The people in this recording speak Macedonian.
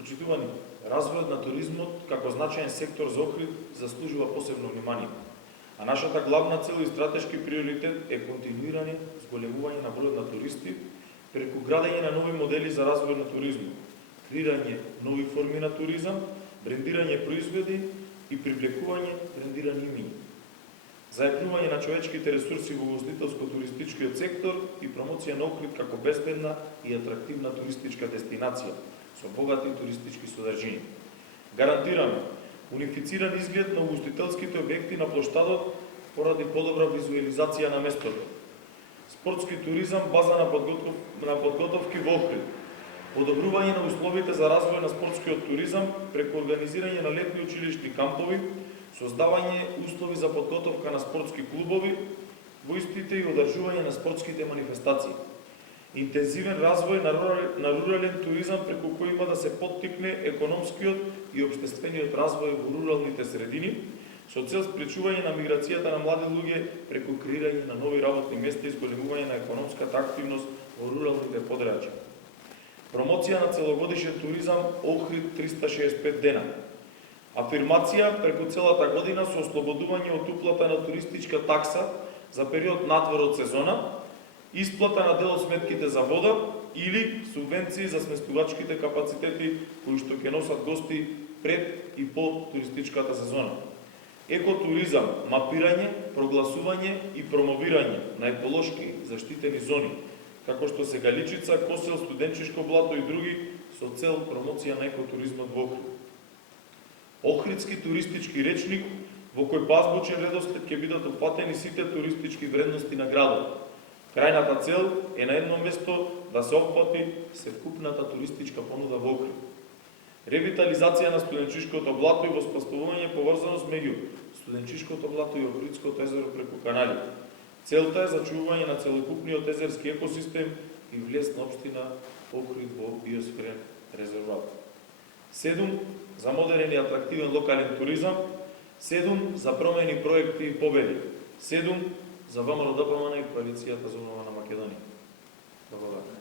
Почитувани, развојот на туризмот како значаен сектор за Охрид заслужува посебно внимание. А нашата главна цел и стратешки приоритет е континуирано зголемување на бројот на туристи преку градење на нови модели за развој на туризмот, креирање нови форми на туризам, брендирање производи и привлекување брендирани имиња, зајакнување на човечките ресурси во ugostителско-туристичкиот сектор и промоција на Охрид како безбедна и атрактивна туристичка дестинација со богати туристички содржини. Гарантираме унифициран изглед на угостителските објекти на плоштадот поради подобра визуализација на местото. Спортски туризам, база на подготовки во Охрид. Подобрување на условите за развој на спортскиот туризам преку организирање на летни училишни кампови, создавање услови за подготовка на спортски клубови во истите и одржување на спортските манифестации. Интензивен развој на рурален туризам преку кој има да се поттикне економскиот и општествениот развој во руралните средини, со цел спречување на миграцијата на млади луѓе преку креирање на нови работни места и зголемување на економската активност во руралните подрачја. Промоција на целогодишен туризам Охрид 365 дена. Афирмација преку целата година со ослободување од уплата на туристичка такса за период надвор од сезона, исплата на дел од сметките за вода или субвенции за сместувачките капацитети кои што ќе носат гости пред и по туристичката сезона. Екотуризам, мапирање, прогласување и промовирање на еколошки заштитени зони, како што се Галичица, Косел, Студенчишко блато и други, со цел промоција на екотуризмот во Охрид. Охридски туристички речник, во кој по азбучен редослед ќе бидат опфатени сите туристички вредности на градот. Крајната цел е на едно место да се опфати севкупната туристичка понуда во Охрид. Ревитализација на Студенчишкото блато и воспоставување поврзаност меѓу Студенчишкото блато и Охридското езеро преку канали. Целта е зачувување на целокупниот езерски екосистем и влез на општина Охрид во биосферен резерват. 7. За модерен и атрактивен локален туризам. 7. За промени, проекти и победи. 7. За ВМРО ДПМН и коалицијата за обнова на Македонија. Благодарам.